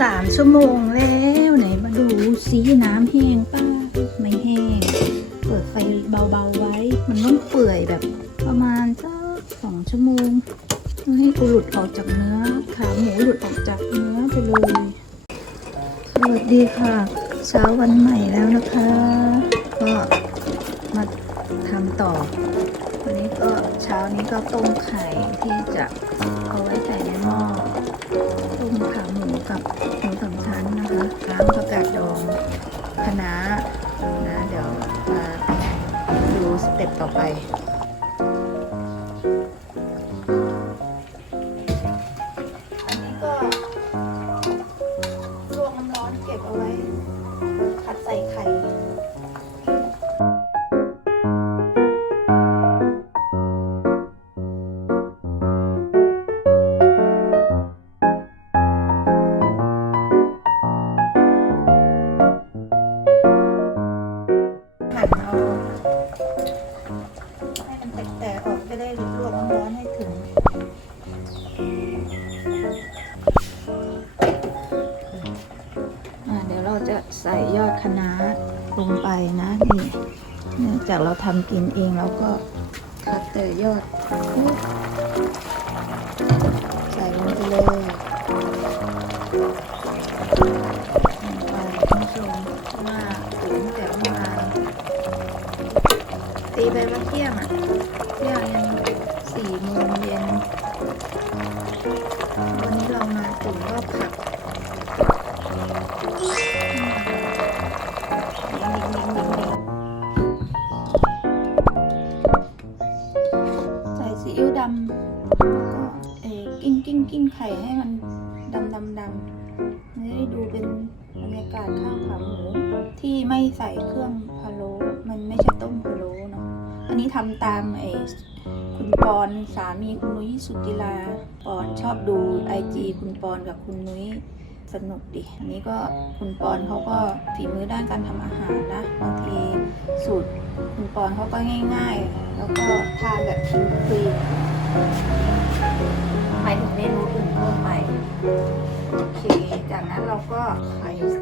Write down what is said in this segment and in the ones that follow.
สามชั่วโมงแล้วไหนมาดูซิน้ำแห้งป้าไม่แห้ง เปิดไฟเบาๆไว้ มันต้องเปื่อยแบบประมาณสักสองชั่วโมงให้กูหลุดออกจากเนื้อ ขาหมูหลุดออกจากเนื้อไปเลย สวัสดีค่ะ เช้าวันใหม่แล้วนะคะ ก็มาทำต่อ วันนี้ก็เช้านี้ก็ต้มไข่ที่จะเอาไว้ ล้างผักกาดดองคะน้านะเดี๋ยวมาดูสเต็ปต่อไปอันนี้ก็ลวกน้ำร้อนเก็บเอาไว้คัดใส่ไข่ หั่นเอาให้มันแตกๆออกจะได้ลวกน้ำร้อนให้ถึง เดี๋ยวเราจะใส่ยอดคะน้าลงไปนะนี่เนื่องจากเราทำกินเองเราก็คัดแต่ยอด ใส่ลงไปเลย ตีไปเมื่อเที่ยงอะเที่ยงยังสี่โมงเย็นวันนี้เรามาถึงก็ผัดใส่ซีอิ๊วดำแล้วก็เอ่กิ้งกิ้งกิ้งไข่ให้มันดำดำดำจะได้ดูเป็นบรรยากาศข้าวขาหมูที่ไม่ใส่เครื่องพะโล้มันไม่ใช่ต้มพะโล้เนาะ อันนี้ทำตามไอ้คุณปอนสามีคุณนุ้ยสุจิลาปอนชอบดูไอจีคุณปอนกับคุณนุ้ยสนุกดิอันนี้ก็คุณปอนเขาก็ฝีมือด้านการทำอาหารนะบางทีสูตรคุณปอนเขาก็ง่ายๆ แล้วก็ทานแบบคินคลีหมายถึงเมนูอื่นเพิ่มไปโอเค จากนั้นเราก็ไข่ใส่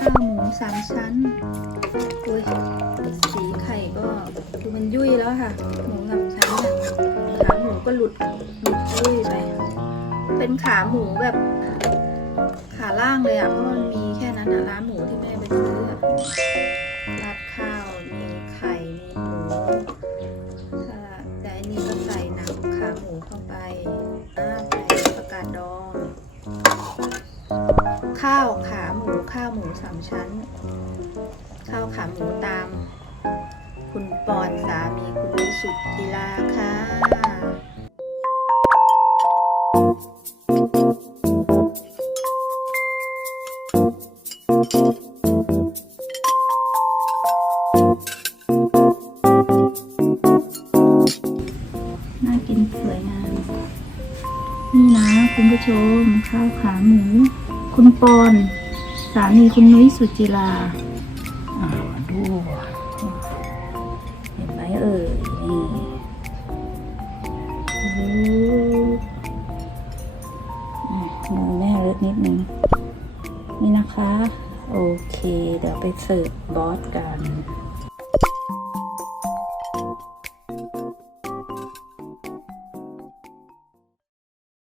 ข้าวหมูสามชั้นอุ้ยสีไข่ก็ดูมันยุ่ยแล้วค่ะ หมูสามชั้นเนี่ยขาหมูก็หลุดหลุดยุ่ยไป เป็นขาหมูแบบ ขาล่างเลยอะ เพราะมันมีแค่นั้นอะร้านหมูที่แม่ไปซื้อ ข้าวขาหมูข้าวหมูสามชั้น ข้าวขาหมูตาม คุณปอนสามีคุณวิสุทธิลาค่ะน่ากินสวยงามนี่นะคุณผู้ชมข้าวขาหมู คุณปอนสามีคุณนุ้ยสุจิลาอ่าดูเห็นไหมเอ่ยนี่โอ้โหอะมือแม่เล็กนิดนึงนี่นะคะ โอเค เดี๋ยวไปเสิร์ฟบอสกัน